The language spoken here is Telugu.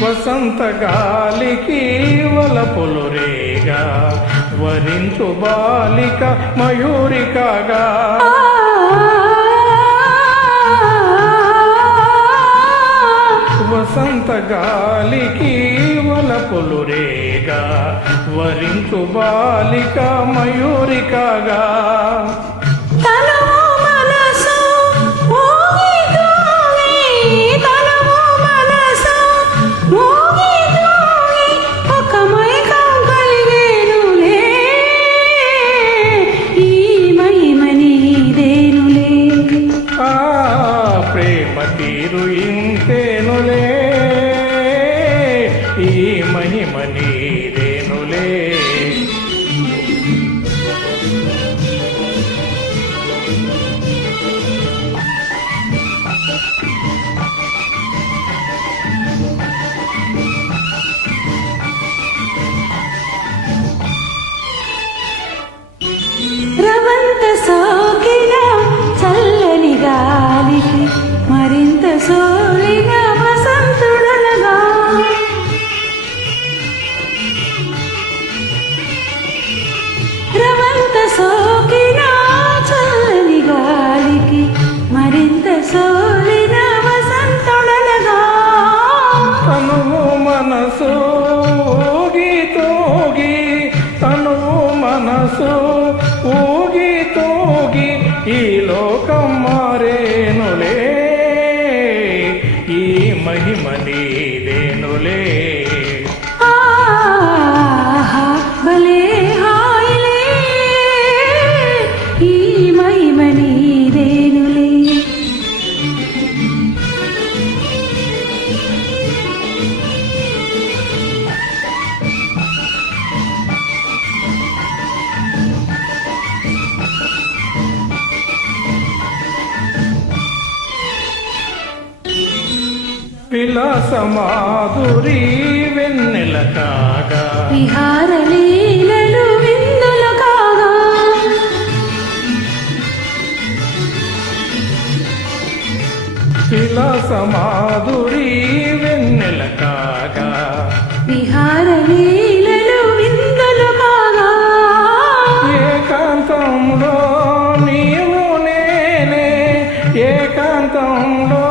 వసంత గాలికి వలపులు రేగా వరించు బాలిక మయూరికగా. వసంత గాలికి వలపులు రేగా వరించు బాలిక మయూరికగా. మనసు ఊగి తూగి ఈ లోకం మారేనులే ఈ మహిమ విలాసమాధురి వెన్నెల కాగా. విహార లీలలు విందులు కాగా. విలాసమాధురి వెన్నెల కాగా. విహార లీలలు విందులు కాగా. ఏకాంతంలో నీవు నేనే ఏకాంతంలో